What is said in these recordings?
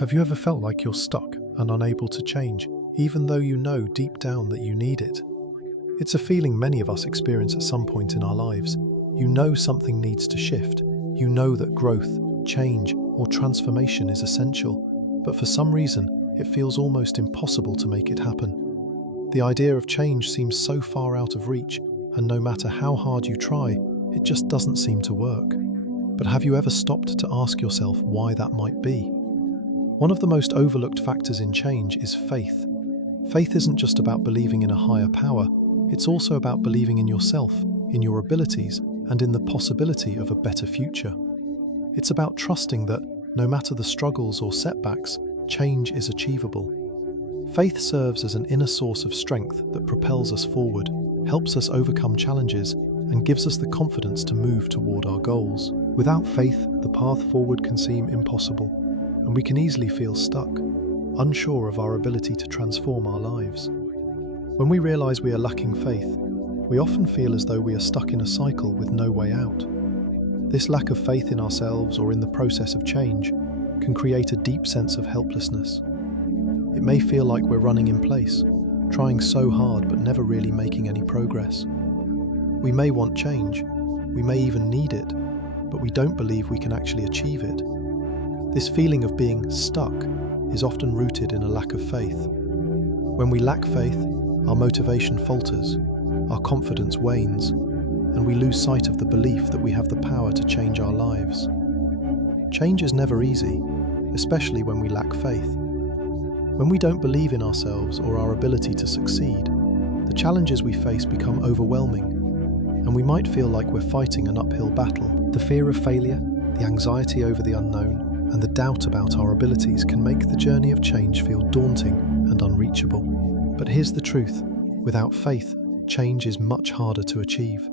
Have you ever felt like you're stuck and unable to change, even though you know deep down that you need it? It's a feeling many of us experience at some point in our lives. You know something needs to shift. You know that growth, change, or transformation is essential, but for some reason, it feels almost impossible to make it happen. The idea of change seems so far out of reach, and no matter how hard you try, it just doesn't seem to work. But have you ever stopped to ask yourself why that might be? One of the most overlooked factors in change is faith. Faith isn't just about believing in a higher power, it's also about believing in yourself, in your abilities, and in the possibility of a better future. It's about trusting that, no matter the struggles or setbacks, change is achievable. Faith serves as an inner source of strength that propels us forward, helps us overcome challenges, and gives us the confidence to move toward our goals. Without faith, the path forward can seem impossible, and we can easily feel stuck, unsure of our ability to transform our lives. When we realize we are lacking faith, we often feel as though we are stuck in a cycle with no way out. This lack of faith in ourselves or in the process of change can create a deep sense of helplessness. It may feel like we're running in place, trying so hard but never really making any progress. We may want change, we may even need it, but we don't believe we can actually achieve it. This feeling of being stuck is often rooted in a lack of faith. When we lack faith, our motivation falters, our confidence wanes, and we lose sight of the belief that we have the power to change our lives. Change is never easy, especially when we lack faith. When we don't believe in ourselves or our ability to succeed, the challenges we face become overwhelming, and we might feel like we're fighting an uphill battle. The fear of failure, the anxiety over the unknown, and the doubt about our abilities can make the journey of change feel daunting and unreachable. But here's the truth: without faith, change is much harder to achieve.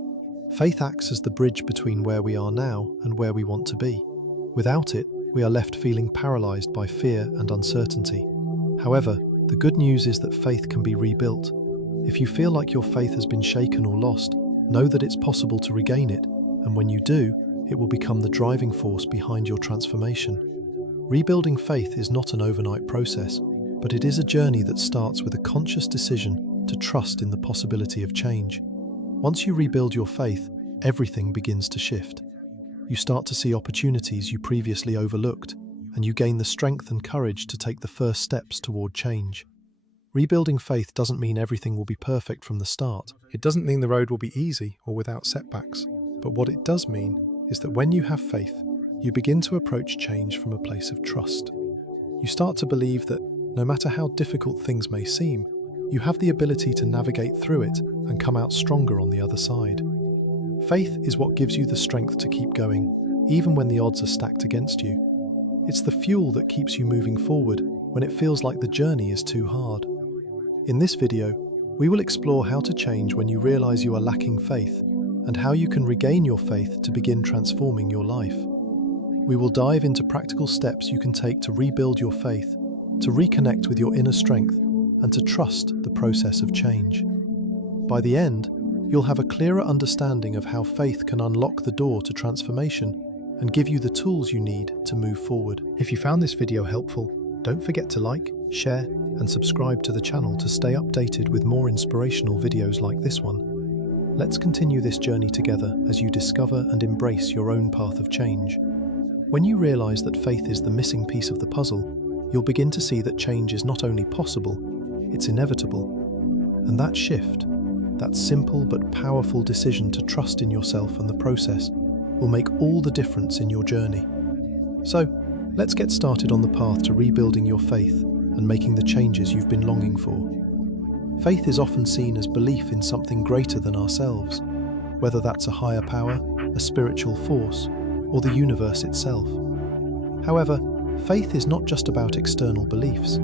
Faith acts as the bridge between where we are now and where we want to be. Without it, we are left feeling paralyzed by fear and uncertainty. However, the good news is that faith can be rebuilt. If you feel like your faith has been shaken or lost, know that it's possible to regain it, and when you do, it will become the driving force behind your transformation. Rebuilding faith is not an overnight process, but it is a journey that starts with a conscious decision to trust in the possibility of change. Once you rebuild your faith, everything begins to shift. You start to see opportunities you previously overlooked, and you gain the strength and courage to take the first steps toward change. Rebuilding faith doesn't mean everything will be perfect from the start. It doesn't mean the road will be easy or without setbacks. But what it does mean is that when you have faith, you begin to approach change from a place of trust. You start to believe that, no matter how difficult things may seem, you have the ability to navigate through it and come out stronger on the other side. Faith is what gives you the strength to keep going, even when the odds are stacked against you. It's the fuel that keeps you moving forward when it feels like the journey is too hard. In this video, we will explore how to change when you realize you are lacking faith, and how you can regain your faith to begin transforming your life. We will dive into practical steps you can take to rebuild your faith, to reconnect with your inner strength, and to trust the process of change. By the end, you'll have a clearer understanding of how faith can unlock the door to transformation and give you the tools you need to move forward. If you found this video helpful, don't forget to like, share, and subscribe to the channel to stay updated with more inspirational videos like this one. Let's continue this journey together as you discover and embrace your own path of change. When you realize that faith is the missing piece of the puzzle, you'll begin to see that change is not only possible, it's inevitable. And that shift, that simple but powerful decision to trust in yourself and the process, will make all the difference in your journey. So, let's get started on the path to rebuilding your faith and making the changes you've been longing for. Faith is often seen as belief in something greater than ourselves, whether that's a higher power, a spiritual force, or the universe itself. However, faith is not just about external beliefs.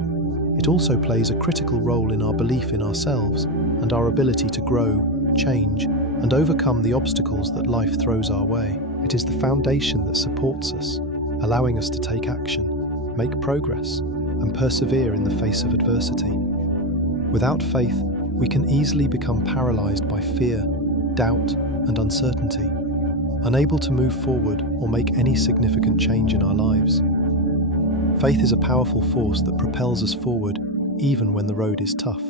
It also plays a critical role in our belief in ourselves and our ability to grow, change, and overcome the obstacles that life throws our way. It is the foundation that supports us, allowing us to take action, make progress, and persevere in the face of adversity. Without faith, we can easily become paralyzed by fear, doubt, and uncertainty, unable to move forward or make any significant change in our lives. Faith is a powerful force that propels us forward, even when the road is tough.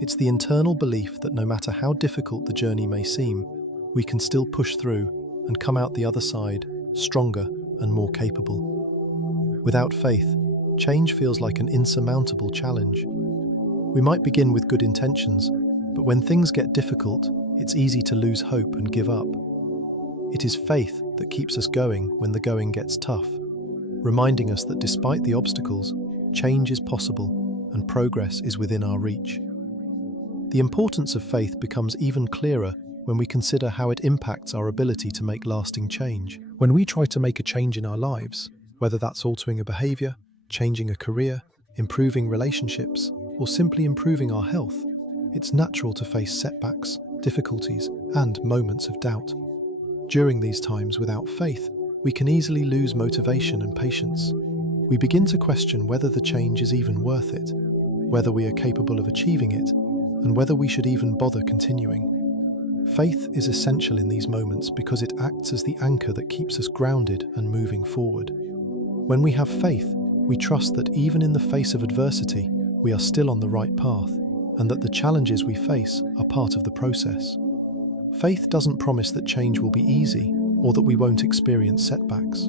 It's the internal belief that no matter how difficult the journey may seem, we can still push through and come out the other side stronger and more capable. Without faith, change feels like an insurmountable challenge. We might begin with good intentions, but when things get difficult, it's easy to lose hope and give up. It is faith that keeps us going when the going gets tough, reminding us that despite the obstacles, change is possible and progress is within our reach. The importance of faith becomes even clearer when we consider how it impacts our ability to make lasting change. When we try to make a change in our lives, whether that's altering a behavior, changing a career, improving relationships, or simply improving our health, it's natural to face setbacks, difficulties, and moments of doubt. During these times without faith, we can easily lose motivation and patience. We begin to question whether the change is even worth it, whether we are capable of achieving it, and whether we should even bother continuing. Faith is essential in these moments because it acts as the anchor that keeps us grounded and moving forward. When we have faith, we trust that even in the face of adversity, we are still on the right path, and that the challenges we face are part of the process. Faith doesn't promise that change will be easy or that we won't experience setbacks.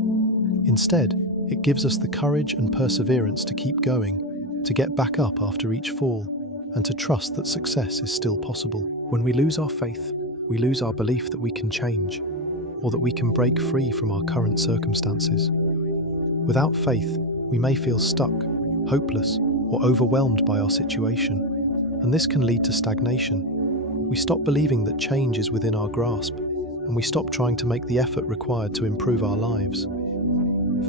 Instead, it gives us the courage and perseverance to keep going, to get back up after each fall, and to trust that success is still possible. When we lose our faith, we lose our belief that we can change, or that we can break free from our current circumstances. Without faith, we may feel stuck, hopeless, or overwhelmed by our situation, and this can lead to stagnation. We stop believing that change is within our grasp, and we stop trying to make the effort required to improve our lives.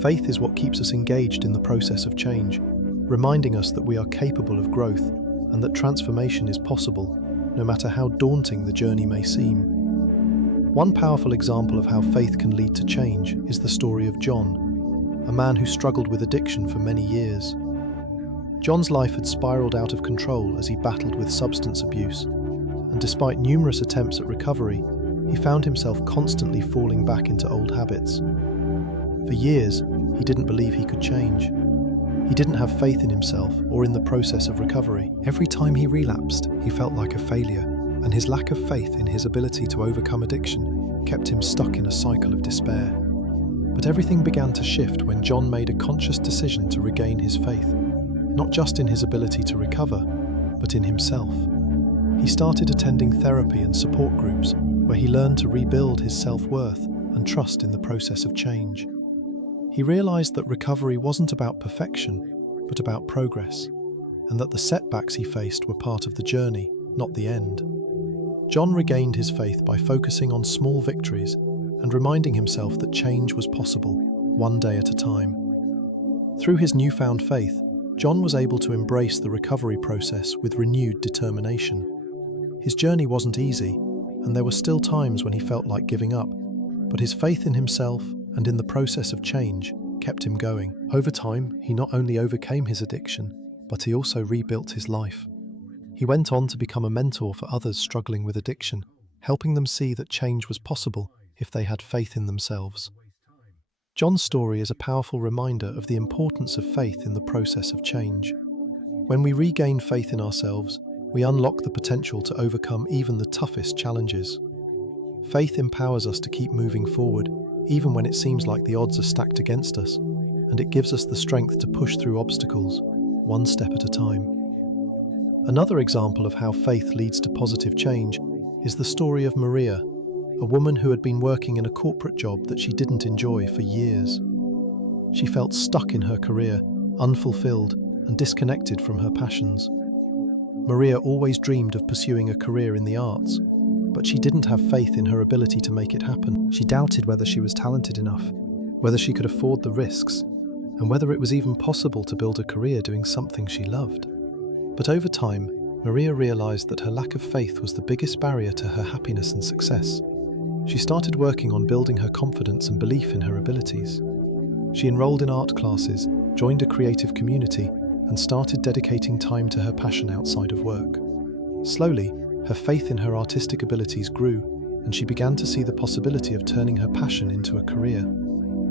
Faith is what keeps us engaged in the process of change, reminding us that we are capable of growth and that transformation is possible, no matter how daunting the journey may seem. One powerful example of how faith can lead to change is the story of John, a man who struggled with addiction for many years. John's life had spiraled out of control as he battled with substance abuse, and despite numerous attempts at recovery, he found himself constantly falling back into old habits. For years, he didn't believe he could change. He didn't have faith in himself or in the process of recovery. Every time he relapsed, he felt like a failure, and his lack of faith in his ability to overcome addiction kept him stuck in a cycle of despair. But everything began to shift when John made a conscious decision to regain his faith, not just in his ability to recover, but in himself. He started attending therapy and support groups where he learned to rebuild his self-worth and trust in the process of change. He realized that recovery wasn't about perfection, but about progress, and that the setbacks he faced were part of the journey, not the end. John regained his faith by focusing on small victories and reminding himself that change was possible, one day at a time. Through his newfound faith, John was able to embrace the recovery process with renewed determination. His journey wasn't easy, and there were still times when he felt like giving up, but his faith in himself and in the process of change kept him going. Over time, he not only overcame his addiction, but he also rebuilt his life. He went on to become a mentor for others struggling with addiction, helping them see that change was possible if they had faith in themselves. John's story is a powerful reminder of the importance of faith in the process of change. When we regain faith in ourselves, we unlock the potential to overcome even the toughest challenges. Faith empowers us to keep moving forward, even when it seems like the odds are stacked against us, and it gives us the strength to push through obstacles, one step at a time. Another example of how faith leads to positive change is the story of Maria, a woman who had been working in a corporate job that she didn't enjoy for years. She felt stuck in her career, unfulfilled, and disconnected from her passions. Maria always dreamed of pursuing a career in the arts, but she didn't have faith in her ability to make it happen. She doubted whether she was talented enough, whether she could afford the risks, and whether it was even possible to build a career doing something she loved. But over time, Maria realized that her lack of faith was the biggest barrier to her happiness and success. She started working on building her confidence and belief in her abilities. She enrolled in art classes, joined a creative community, and started dedicating time to her passion outside of work. Slowly, her faith in her artistic abilities grew, and she began to see the possibility of turning her passion into a career.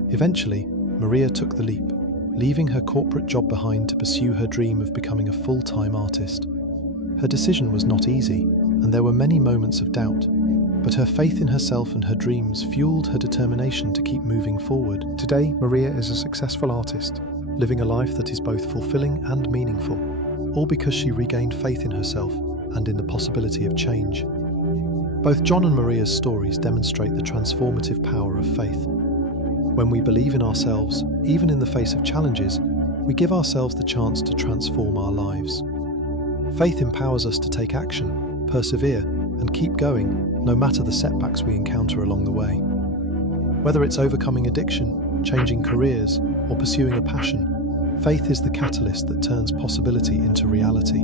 Eventually, Maria took the leap. leaving her corporate job behind to pursue her dream of becoming a full-time artist. Her decision was not easy, and there were many moments of doubt, but her faith in herself and her dreams fueled her determination to keep moving forward. Today, Maria is a successful artist, living a life that is both fulfilling and meaningful, all because she regained faith in herself and in the possibility of change. Both John and Maria's stories demonstrate the transformative power of faith. When we believe in ourselves, even in the face of challenges, we give ourselves the chance to transform our lives. Faith empowers us to take action, persevere, and keep going, no matter the setbacks we encounter along the way. Whether it's overcoming addiction, changing careers, or pursuing a passion, faith is the catalyst that turns possibility into reality.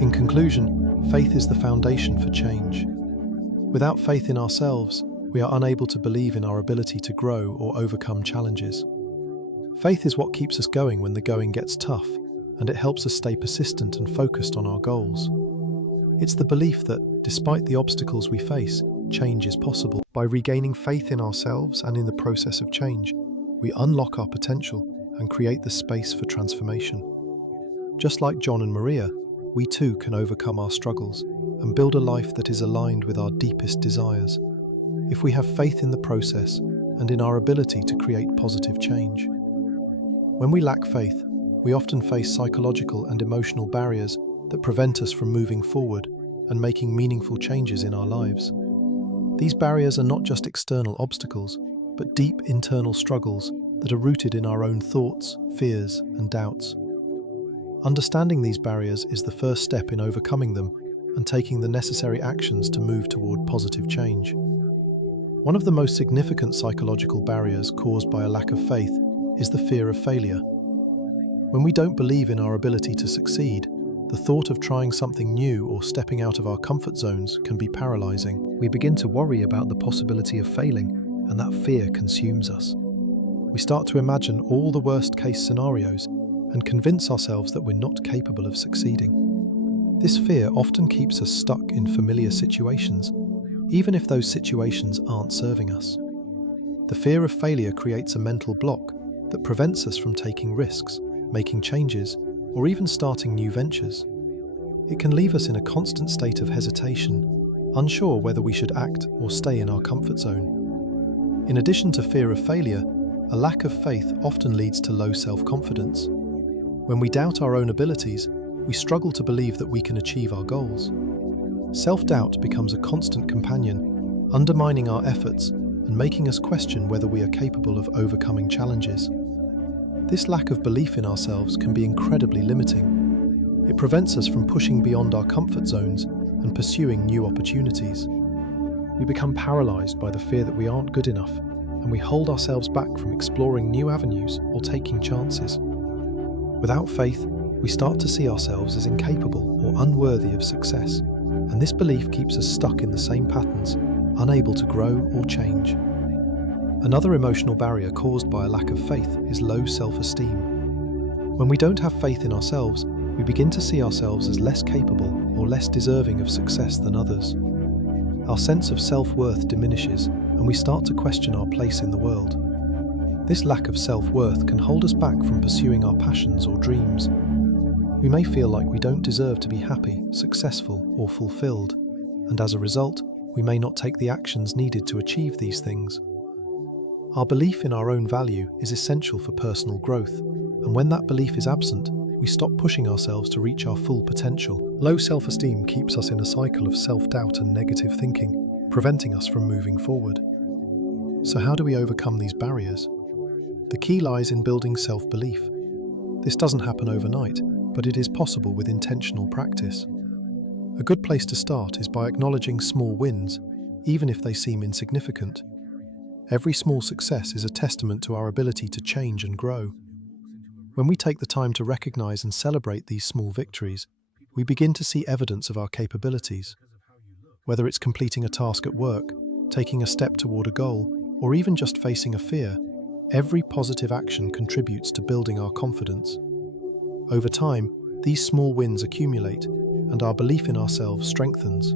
In conclusion, faith is the foundation for change. Without faith in ourselves, we are unable to believe in our ability to grow or overcome challenges. Faith is what keeps us going when the going gets tough, and it helps us stay persistent and focused on our goals. It's the belief that, despite the obstacles we face, change is possible. By regaining faith in ourselves and in the process of change, we unlock our potential and create the space for transformation. Just like John and Maria, we too can overcome our struggles and build a life that is aligned with our deepest desires, if we have faith in the process and in our ability to create positive change. When we lack faith, we often face psychological and emotional barriers that prevent us from moving forward and making meaningful changes in our lives. These barriers are not just external obstacles, but deep internal struggles that are rooted in our own thoughts, fears, and doubts. Understanding these barriers is the first step in overcoming them and taking the necessary actions to move toward positive change. One of the most significant psychological barriers caused by a lack of faith is the fear of failure. When we don't believe in our ability to succeed, the thought of trying something new or stepping out of our comfort zones can be paralyzing. We begin to worry about the possibility of failing, and that fear consumes us. We start to imagine all the worst-case scenarios and convince ourselves that we're not capable of succeeding. This fear often keeps us stuck in familiar situations, even if those situations aren't serving us. The fear of failure creates a mental block that prevents us from taking risks, making changes, or even starting new ventures. It can leave us in a constant state of hesitation, unsure whether we should act or stay in our comfort zone. In addition to fear of failure, a lack of faith often leads to low self-confidence. When we doubt our own abilities, we struggle to believe that we can achieve our goals. Self-doubt becomes a constant companion, undermining our efforts and making us question whether we are capable of overcoming challenges. This lack of belief in ourselves can be incredibly limiting. It prevents us from pushing beyond our comfort zones and pursuing new opportunities. We become paralyzed by the fear that we aren't good enough, and we hold ourselves back from exploring new avenues or taking chances. Without faith, we start to see ourselves as incapable or unworthy of success, and this belief keeps us stuck in the same patterns, unable to grow or change. Another emotional barrier caused by a lack of faith is low self-esteem. When we don't have faith in ourselves, we begin to see ourselves as less capable or less deserving of success than others. Our sense of self-worth diminishes, and we start to question our place in the world. This lack of self-worth can hold us back from pursuing our passions or dreams. We may feel like we don't deserve to be happy, successful, or fulfilled, and as a result, we may not take the actions needed to achieve these things. Our belief in our own value is essential for personal growth, and when that belief is absent, we stop pushing ourselves to reach our full potential. Low self-esteem keeps us in a cycle of self-doubt and negative thinking, preventing us from moving forward. So how do we overcome these barriers? The key lies in building self-belief. This doesn't happen overnight, but it is possible with intentional practice. A good place to start is by acknowledging small wins, even if they seem insignificant. Every small success is a testament to our ability to change and grow. When we take the time to recognize and celebrate these small victories, we begin to see evidence of our capabilities. Whether it's completing a task at work, taking a step toward a goal, or even just facing a fear, every positive action contributes to building our confidence. Over time, these small wins accumulate, and our belief in ourselves strengthens.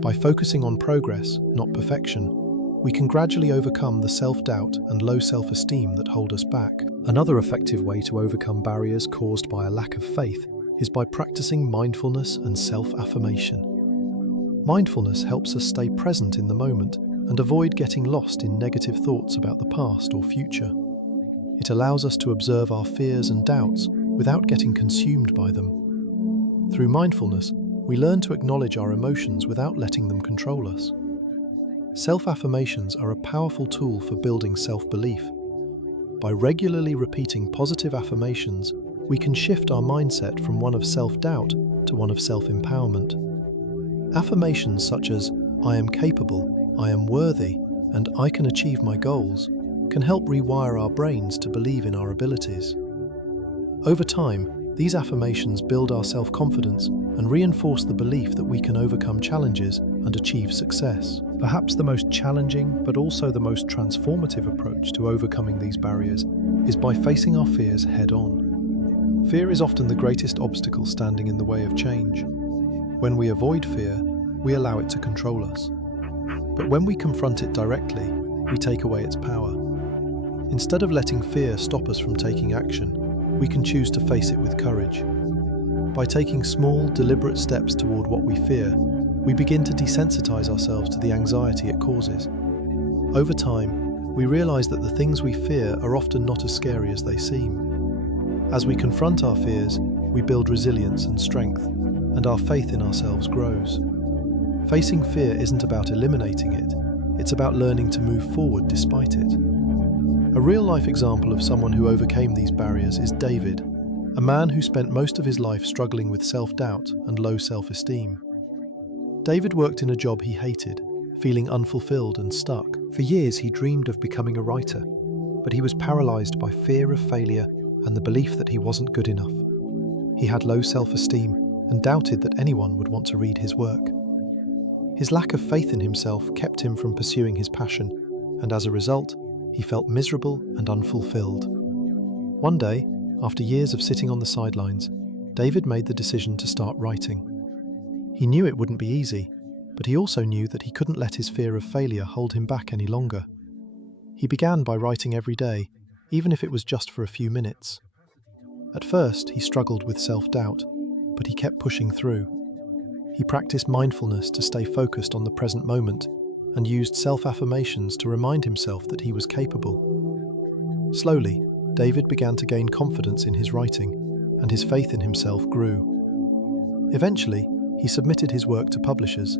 By focusing on progress, not perfection, we can gradually overcome the self-doubt and low self-esteem that hold us back. Another effective way to overcome barriers caused by a lack of faith is by practicing mindfulness and self-affirmation. Mindfulness helps us stay present in the moment and avoid getting lost in negative thoughts about the past or future. It allows us to observe our fears and doubts without getting consumed by them. Through mindfulness, we learn to acknowledge our emotions without letting them control us. Self-affirmations are a powerful tool for building self-belief. By regularly repeating positive affirmations, we can shift our mindset from one of self-doubt to one of self-empowerment. Affirmations such as, "I am capable," "I am worthy," and "I can achieve my goals" can help rewire our brains to believe in our abilities. Over time, these affirmations build our self-confidence and reinforce the belief that we can overcome challenges and achieve success. Perhaps the most challenging, but also the most transformative approach to overcoming these barriers is by facing our fears head-on. Fear is often the greatest obstacle standing in the way of change. When we avoid fear, we allow it to control us. But when we confront it directly, we take away its power. Instead of letting fear stop us from taking action, we can choose to face it with courage. By taking small, deliberate steps toward what we fear, we begin to desensitize ourselves to the anxiety it causes. Over time, we realize that the things we fear are often not as scary as they seem. As we confront our fears, we build resilience and strength, and our faith in ourselves grows. Facing fear isn't about eliminating it, it's about learning to move forward despite it. A real-life example of someone who overcame these barriers is David, a man who spent most of his life struggling with self-doubt and low self-esteem. David worked in a job he hated, feeling unfulfilled and stuck. For years he dreamed of becoming a writer, but he was paralyzed by fear of failure and the belief that he wasn't good enough. He had low self-esteem and doubted that anyone would want to read his work. His lack of faith in himself kept him from pursuing his passion, and as a result, he felt miserable and unfulfilled. One day, after years of sitting on the sidelines, David made the decision to start writing. He knew it wouldn't be easy, but he also knew that he couldn't let his fear of failure hold him back any longer. He began by writing every day, even if it was just for a few minutes. At first, he struggled with self-doubt, but he kept pushing through. He practiced mindfulness to stay focused on the present moment and used self-affirmations to remind himself that he was capable. Slowly, David began to gain confidence in his writing, and his faith in himself grew. Eventually, he submitted his work to publishers,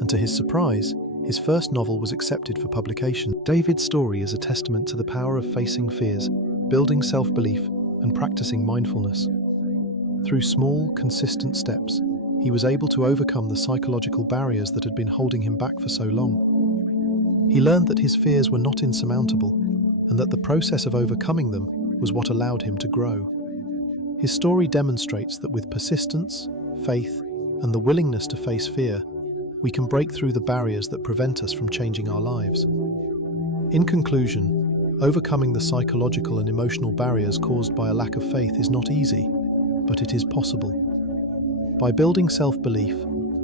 and to his surprise, his first novel was accepted for publication. David's story is a testament to the power of facing fears, building self-belief, and practicing mindfulness. Through small, consistent steps, he was able to overcome the psychological barriers that had been holding him back for so long. He learned that his fears were not insurmountable, and that the process of overcoming them was what allowed him to grow. His story demonstrates that with persistence, faith, and the willingness to face fear, we can break through the barriers that prevent us from changing our lives. In conclusion, overcoming the psychological and emotional barriers caused by a lack of faith is not easy, but it is possible. By building self-belief,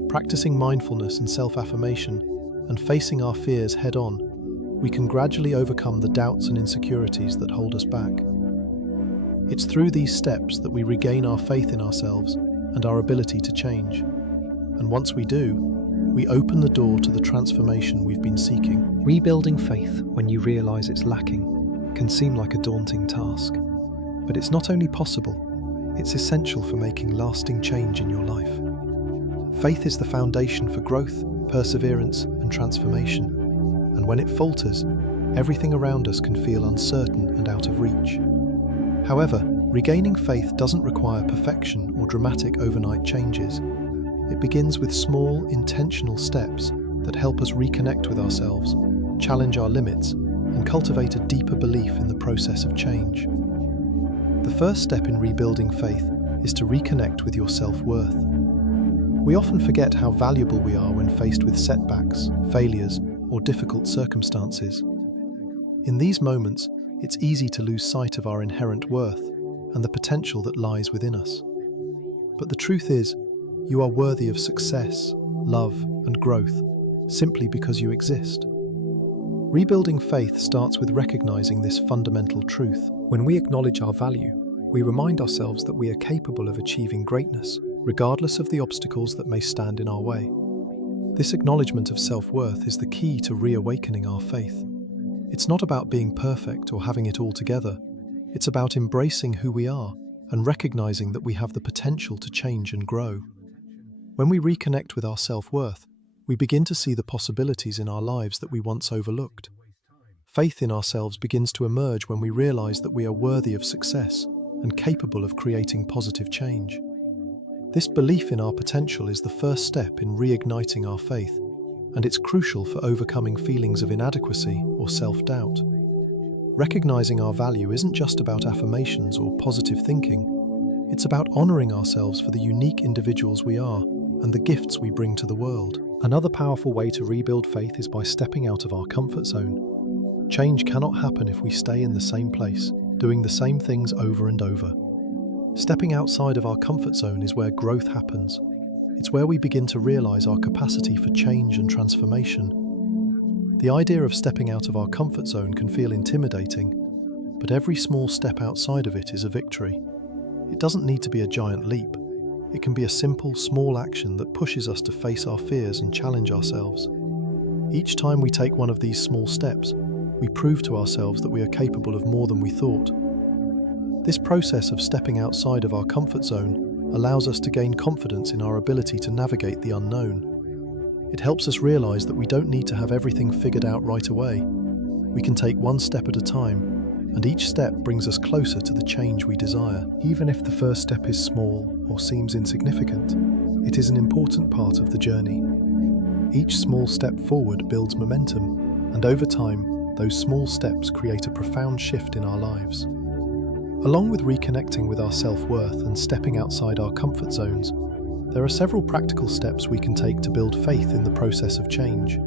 practicing mindfulness and self-affirmation, and facing our fears head-on, we can gradually overcome the doubts and insecurities that hold us back. It's through these steps that we regain our faith in ourselves and our ability to change. And once we do, we open the door to the transformation we've been seeking. Rebuilding faith when you realize it's lacking can seem like a daunting task, but it's not only possible, it's essential for making lasting change in your life. Faith is the foundation for growth, perseverance, and transformation. And when it falters, everything around us can feel uncertain and out of reach. However, regaining faith doesn't require perfection or dramatic overnight changes. It begins with small, intentional steps that help us reconnect with ourselves, challenge our limits, and cultivate a deeper belief in the process of change. The first step in rebuilding faith is to reconnect with your self-worth. We often forget how valuable we are when faced with setbacks, failures, or difficult circumstances. In these moments, it's easy to lose sight of our inherent worth and the potential that lies within us. But the truth is, you are worthy of success, love, and growth simply because you exist. Rebuilding faith starts with recognizing this fundamental truth. When we acknowledge our value, we remind ourselves that we are capable of achieving greatness, regardless of the obstacles that may stand in our way. This acknowledgement of self-worth is the key to reawakening our faith. It's not about being perfect or having it all together. It's about embracing who we are and recognizing that we have the potential to change and grow. When we reconnect with our self-worth, we begin to see the possibilities in our lives that we once overlooked. Faith in ourselves begins to emerge when we realize that we are worthy of success and capable of creating positive change. This belief in our potential is the first step in reigniting our faith, and it's crucial for overcoming feelings of inadequacy or self-doubt. Recognizing our value isn't just about affirmations or positive thinking. It's about honoring ourselves for the unique individuals we are and the gifts we bring to the world. Another powerful way to rebuild faith is by stepping out of our comfort zone. Change cannot happen if we stay in the same place, doing the same things over and over. Stepping outside of our comfort zone is where growth happens. It's where we begin to realize our capacity for change and transformation. The idea of stepping out of our comfort zone can feel intimidating, but every small step outside of it is a victory. It doesn't need to be a giant leap. It can be a simple, small action that pushes us to face our fears and challenge ourselves. Each time we take one of these small steps, we prove to ourselves that we are capable of more than we thought. This process of stepping outside of our comfort zone allows us to gain confidence in our ability to navigate the unknown. It helps us realize that we don't need to have everything figured out right away. We can take one step at a time, and each step brings us closer to the change we desire. Even if the first step is small or seems insignificant, it is an important part of the journey. Each small step forward builds momentum, and over time, those small steps create a profound shift in our lives. Along with reconnecting with our self-worth and stepping outside our comfort zones, there are several practical steps we can take to build faith in the process of change.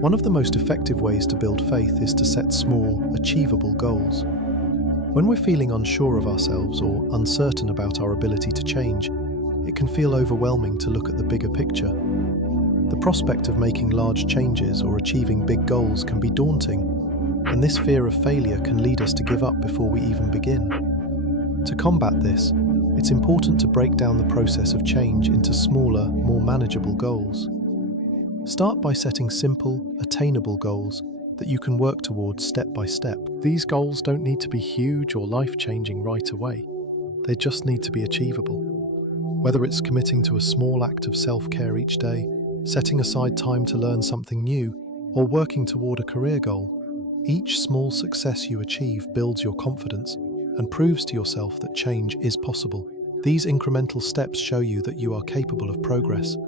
One of the most effective ways to build faith is to set small, achievable goals. When we're feeling unsure of ourselves or uncertain about our ability to change, it can feel overwhelming to look at the bigger picture. The prospect of making large changes or achieving big goals can be daunting, and this fear of failure can lead us to give up before we even begin. To combat this, it's important to break down the process of change into smaller, more manageable goals. Start by setting simple, attainable goals that you can work towards step by step. These goals don't need to be huge or life-changing right away. They just need to be achievable. Whether it's committing to a small act of self-care each day, setting aside time to learn something new, or working toward a career goal, each small success you achieve builds your confidence and proves to yourself that change is possible. These incremental steps show you that you are capable of progress,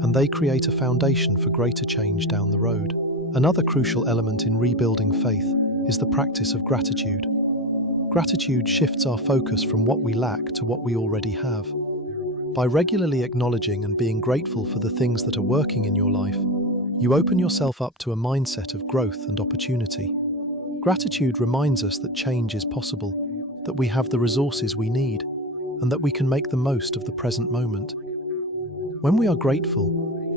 and they create a foundation for greater change down the road. Another crucial element in rebuilding faith is the practice of gratitude. Gratitude shifts our focus from what we lack to what we already have. By regularly acknowledging and being grateful for the things that are working in your life, you open yourself up to a mindset of growth and opportunity. Gratitude reminds us that change is possible, that we have the resources we need, and that we can make the most of the present moment. When we are grateful,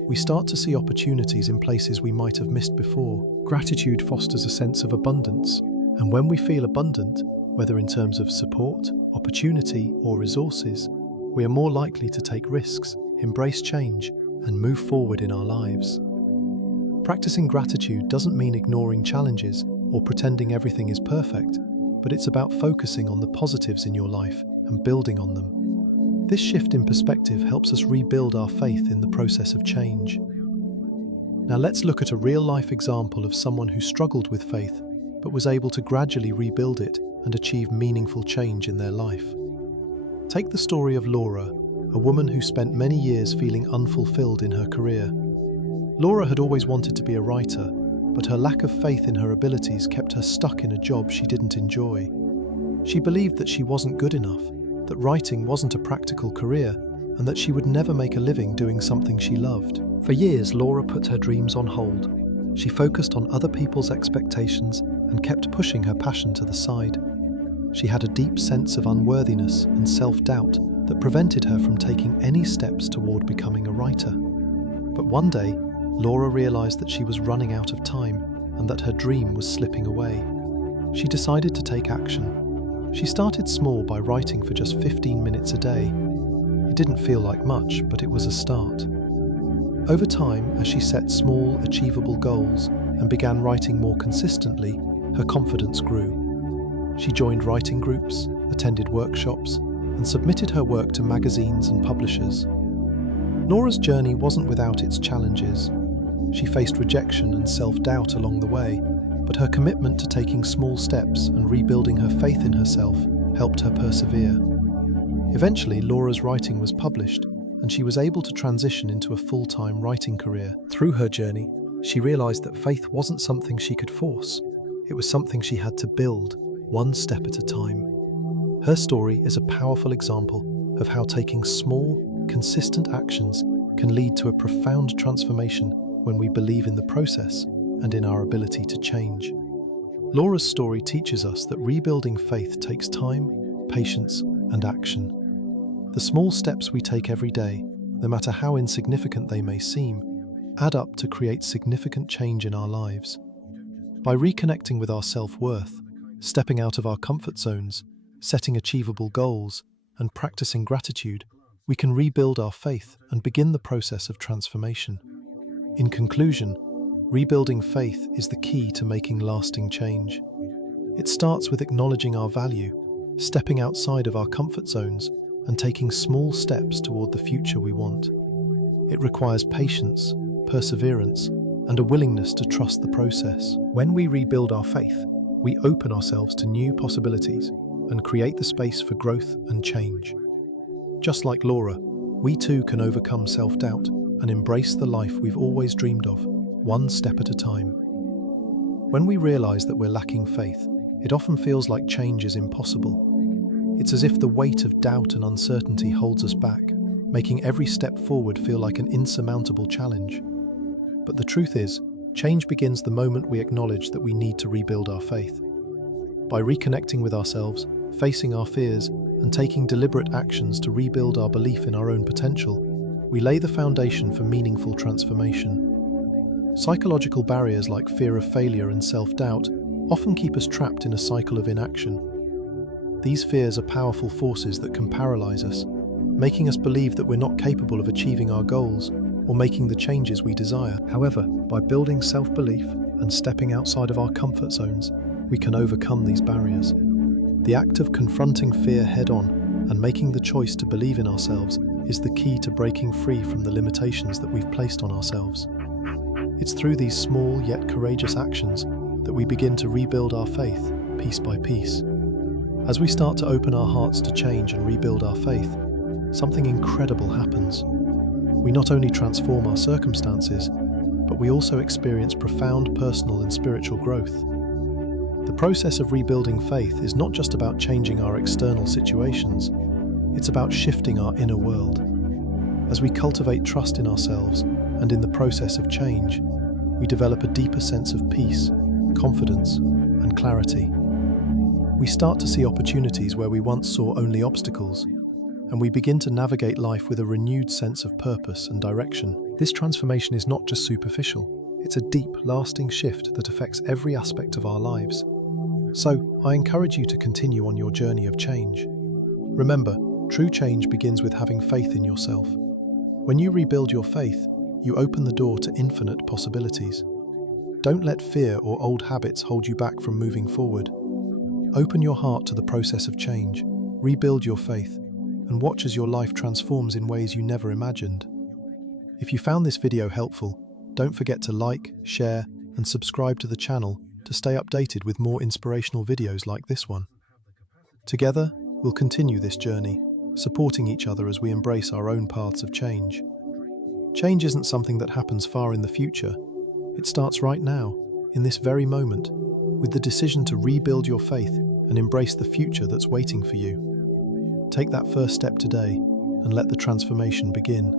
we start to see opportunities in places we might have missed before. Gratitude fosters a sense of abundance, and when we feel abundant, whether in terms of support, opportunity, or resources, we are more likely to take risks, embrace change, and move forward in our lives. Practicing gratitude doesn't mean ignoring challenges or pretending everything is perfect, but it's about focusing on the positives in your life and building on them. This shift in perspective helps us rebuild our faith in the process of change. Now let's look at a real-life example of someone who struggled with faith, but was able to gradually rebuild it and achieve meaningful change in their life. Take the story of Laura, a woman who spent many years feeling unfulfilled in her career. Laura had always wanted to be a writer, but her lack of faith in her abilities kept her stuck in a job she didn't enjoy. She believed that she wasn't good enough, that writing wasn't a practical career, and that she would never make a living doing something she loved. For years, Laura put her dreams on hold. She focused on other people's expectations and kept pushing her passion to the side. She had a deep sense of unworthiness and self-doubt that prevented her from taking any steps toward becoming a writer. But one day, Laura realized that she was running out of time. and that her dream was slipping away. She decided to take action. She started small by writing for just 15 minutes a day. It didn't feel like much, but it was a start. Over time, as she set small, achievable goals and began writing more consistently, her confidence grew. She joined writing groups, attended workshops, and submitted her work to magazines and publishers. Laura's journey wasn't without its challenges. She faced rejection and self-doubt along the way, but her commitment to taking small steps and rebuilding her faith in herself helped her persevere. Eventually, Laura's writing was published, and she was able to transition into a full-time writing career. Through her journey, she realized that faith wasn't something she could force. It was something she had to build, one step at a time. Her story is a powerful example of how taking small, consistent actions can lead to a profound transformation when we believe in the process and in our ability to change. Laura's story teaches us that rebuilding faith takes time, patience, and action. The small steps we take every day, no matter how insignificant they may seem, add up to create significant change in our lives. By reconnecting with our self-worth, stepping out of our comfort zones, setting achievable goals, and practicing gratitude, we can rebuild our faith and begin the process of transformation. In conclusion, rebuilding faith is the key to making lasting change. It starts with acknowledging our value, stepping outside of our comfort zones, and taking small steps toward the future we want. It requires patience, perseverance, and a willingness to trust the process. When we rebuild our faith, we open ourselves to new possibilities and create the space for growth and change. Just like Laura, we too can overcome self-doubt and embrace the life we've always dreamed of, one step at a time. When we realize that we're lacking faith, it often feels like change is impossible. It's as if the weight of doubt and uncertainty holds us back, making every step forward feel like an insurmountable challenge. But the truth is, change begins the moment we acknowledge that we need to rebuild our faith. By reconnecting with ourselves, facing our fears, and taking deliberate actions to rebuild our belief in our own potential, we lay the foundation for meaningful transformation. Psychological barriers like fear of failure and self-doubt often keep us trapped in a cycle of inaction. These fears are powerful forces that can paralyze us, making us believe that we're not capable of achieving our goals or making the changes we desire. However, by building self-belief and stepping outside of our comfort zones, we can overcome these barriers. The act of confronting fear head-on and making the choice to believe in ourselves is the key to breaking free from the limitations that we've placed on ourselves. It's through these small yet courageous actions that we begin to rebuild our faith, piece by piece. As we start to open our hearts to change and rebuild our faith, something incredible happens. We not only transform our circumstances, but we also experience profound personal and spiritual growth. The process of rebuilding faith is not just about changing our external situations, it's about shifting our inner world. As we cultivate trust in ourselves and in the process of change, we develop a deeper sense of peace, confidence, and clarity. We start to see opportunities where we once saw only obstacles, and we begin to navigate life with a renewed sense of purpose and direction. This transformation is not just superficial, it's a deep, lasting shift that affects every aspect of our lives. So, I encourage you to continue on your journey of change. Remember, true change begins with having faith in yourself. When you rebuild your faith, you open the door to infinite possibilities. Don't let fear or old habits hold you back from moving forward. Open your heart to the process of change, rebuild your faith, and watch as your life transforms in ways you never imagined. If you found this video helpful, don't forget to like, share, and subscribe to the channel to stay updated with more inspirational videos like this one. Together, we'll continue this journey, supporting each other as we embrace our own paths of change. Change isn't something that happens far in the future. It starts right now, in this very moment, with the decision to rebuild your faith and embrace the future that's waiting for you. Take that first step today and let the transformation begin.